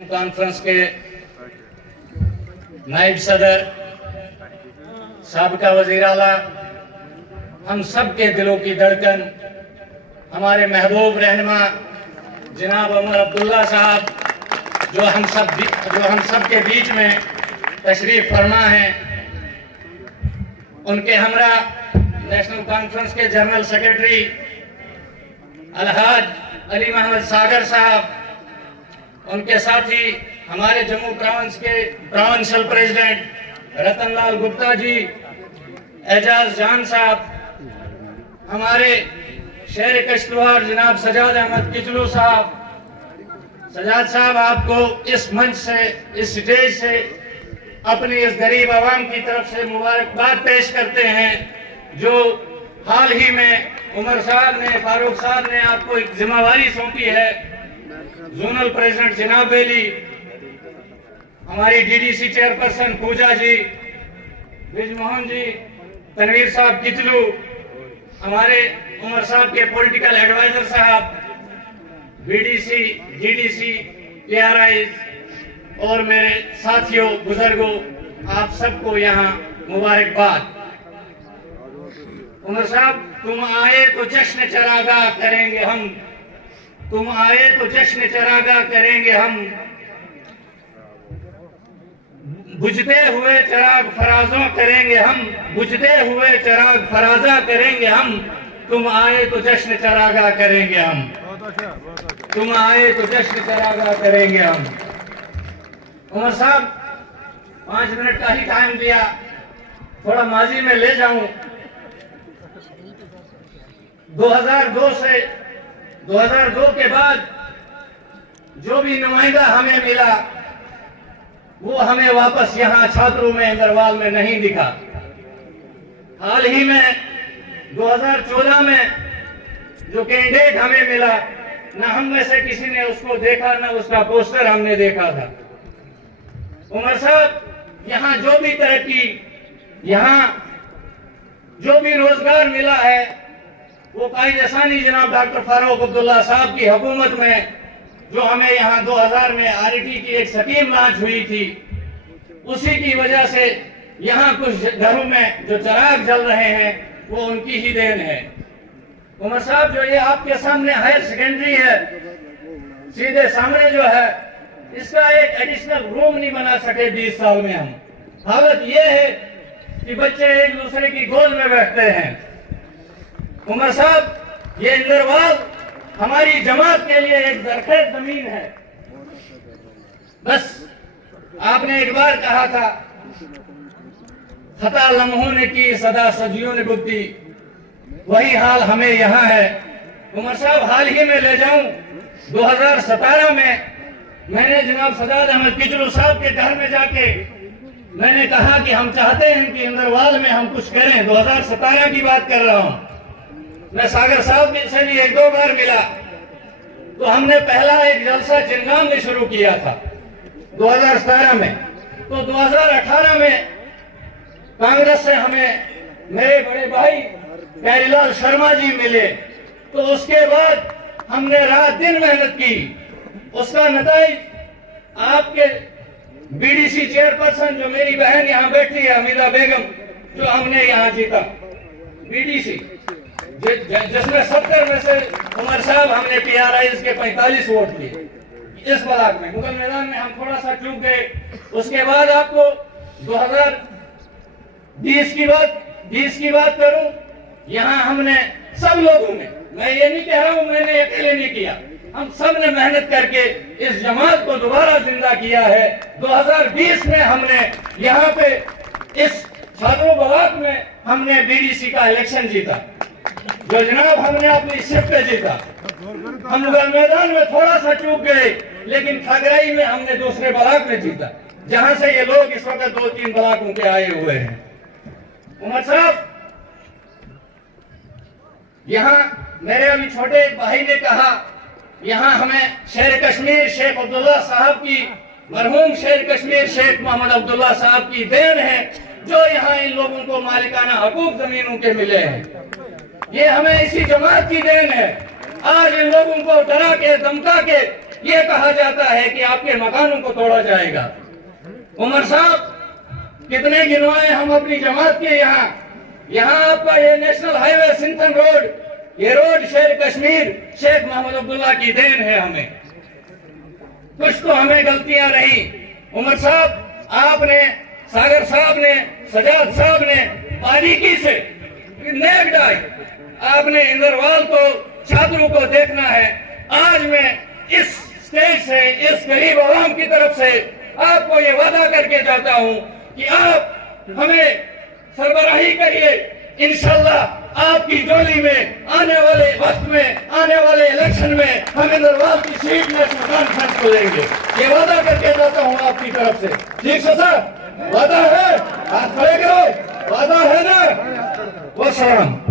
Conference کے نائب صدر، سابقہ وزیر اعلیٰ، ہم سب کے دلوں کی دھڑکن، ہمارے محبوب رہنما جناب عمر عبداللہ صاحب جو ہم سب کے بیچ میں تشریف فرما ہیں، ان کے ہمراہ نیشنل کانفرنس کے جنرل سیکرٹری الحاج علی محمد ساگر صاحب، ان کے ساتھی ہمارے جموں پراونس کے پراونسل پریزیڈنٹ رتن لال گپتا جی، اعجاز جان صاحب، ہمارے شہر کشتواڑ جناب سجاد احمد کچلو صاحب۔ سجاد صاحب، آپ کو اس منچ سے، اس سٹیج سے اپنی اس غریب عوام کی طرف سے مبارکباد پیش کرتے ہیں، جو حال ہی میں عمر صاحب نے، فاروق صاحب نے آپ کو ایک ذمہ داری سونپی ہے۔ زونل پریزیڈنٹ جناب بیلی، ہماری ڈی ڈی سی چیئرپرسن پوجا جی، برج موہن جی، تنویر صاحب کچلو، ہمارے عمر صاحب کے پولیٹیکل ایڈوائزر صاحب، B D C, G D C, P R Is اور میرے ساتھیوں، بزرگوں، آپ سب کو یہاں مبارکباد۔ عمر صاحب، تم آئے تو جشن چراگاہ کریں گے ہم، تم آئے تو جشن چراگاہ کریں گے ہم، بجھتے ہوئے چراغ فرازاں کریں گے ہم، بجھتے ہوئے چراغ فرازاں کریں گے ہم، تم آئے تو جشن چراگاہ کریں گے ہم، تم آئے تو جشن چراگاہ کریں گے ہم۔ عمر صاحب، 5 منٹ کا ہی ٹائم دیا، تھوڑا ماضی میں لے جاؤں۔ 2002 کے بعد جو بھی نمائندہ ہمیں ملا، وہ ہمیں واپس یہاں چھاتروں میں اندروال میں نہیں دکھا۔ حال ہی میں 2014 میں جو کینڈیڈیٹ ہمیں ملا، نہ ہم میں سے کسی نے اس کو دیکھا، نہ اس کا پوسٹر ہم نے دیکھا تھا۔ عمر صاحب، یہاں جو بھی ترقی، یہاں جو بھی روزگار ملا ہے، وہ قائد ثانی جناب ڈاکٹر فاروق عبداللہ صاحب کی حکومت میں، جو ہمیں یہاں 2000 میں آر ٹی کی ایک سکیم لانچ ہوئی تھی، اسی کی وجہ سے یہاں کچھ گھروں میں جو چراغ جل رہے ہیں، وہ ان کی ہی دین ہے۔ عمر صاحب، جو یہ آپ کے سامنے ہائر سیکنڈری ہے، سیدھے سامنے جو ہے، اس کا ایک ایڈیشنل روم نہیں بنا سکے 20 سال میں ہم۔ حالت یہ ہے کہ بچے ایک دوسرے کی گود میں بیٹھتے ہیں۔ عمر صاحب، یہ اندروال ہماری جماعت کے لیے ایک زرخیز زمین ہے۔ بس آپ نے ایک بار کہا تھا، خطا لمحوں نے کی، صدا صدیوں نے گفتی، وہی حال ہمیں یہاں ہے۔ عمر صاحب، حال ہی میں لے جاؤں، 2017 میں میں نے جناب سجاد احمد کچلو صاحب کے گھر میں جا کے میں نے کہا کہ ہم چاہتے ہیں کہ اندروال میں ہم کچھ کریں۔ 2017 کی بات کر رہا ہوں۔ میں ساگر صاحب سے بھی 1-2 بار ملا، تو ہم نے پہلا ایک جلسہ چنگام میں شروع کیا تھا 2017 میں۔ تو 2018 میں کانگریس سے ہمیں میرے بڑے بھائی پیاری لال شرما جی ملے، تو اس کے بعد ہم نے رات دن محنت کی۔ اس کا نتائج آپ کے بی ڈی سی چیئرپرسن، جو میری بہن یہاں بیٹھی ہے حمیدہ بیگم، جو ہم نے یہاں جیتا بی ڈی سی، جس میں 70 میں سے عمر صاحب ہم نے پی آر آئیز کے 45 ووٹ دیے اس بلاک میں۔ مغل میدان میں ہم تھوڑا سا چوک گئے۔ اس کے بعد آپ کو 2020 کی بات کروں، یہاں ہم نے سب لوگوں نے، میں یہ نہیں کہہ رہا ہوں میں نے اکیلے نہیں کیا، ہم سب نے محنت کر کے اس جماعت کو دوبارہ زندہ کیا ہے۔ 2020 میں ہم نے یہاں پہ اس چھاتروں بلاک میں ہم نے بی ڈی سی کا الیکشن جیتا، جو جناب ہم نے اپنی سیٹ پہ جیتا۔ ہم مغل میدان میں تھوڑا سا چوک گئے، لیکن کھگرائی میں ہم نے دوسرے بلاک میں جیتا، جہاں سے یہ لوگ اس وقت 2-3 بلاکوں کے آئے ہوئے ہیں۔ عمر صاحب، یہاں میرے ابھی چھوٹے ایک بھائی نے کہا، یہاں ہمیں شیر کشمیر شیخ عبداللہ صاحب کی، مرحوم شیر کشمیر شیخ محمد عبداللہ صاحب کی دین ہے، جو یہاں ان لوگوں کو مالکانہ حقوق زمینوں کے ملے ہیں۔ یہ ہمیں اسی جماعت کی دین ہے۔ آج ان لوگوں کو ڈرا کے دھمکا کے یہ کہا جاتا ہے کہ آپ کے مکانوں کو توڑا جائے گا۔ عمر صاحب کتنے گنوائے ہم اپنی جماعت کے یہاں آپ کا یہ نیشنل ہائی وے سنتھن روڈ، یہ روڈ شیر کشمیر شیخ محمد عبداللہ کی دین ہے ہمیں، کچھ تو ہمیں غلطیاں رہی۔ عمر صاحب آپ نے، ساگر صاحب نے، سجاد صاحب نے باریکی سے نیک ڈائی، آپ نے اندروال کو، چھاتروں کو دیکھنا ہے۔ آج میں اس اسٹیج سے، اس غریب عوام کی طرف سے آپ کو یہ وعدہ کر کے جاتا ہوں کہ آپ ہمیں سربراہی کریے، انشاءاللہ آپ کی جولی میں آنے والے وقت میں، آنے والے الیکشن میں ہم اندروال کی سیٹ نیشنل کانفرنس کو دیں گے۔ یہ وعدہ کر کے جاتا ہوں آپ کی طرف سے۔ ٹھیک سے سر، وعدہ ہے؟ ہاتھ کھڑے کرو، وعدہ ہے نا؟ والسلام۔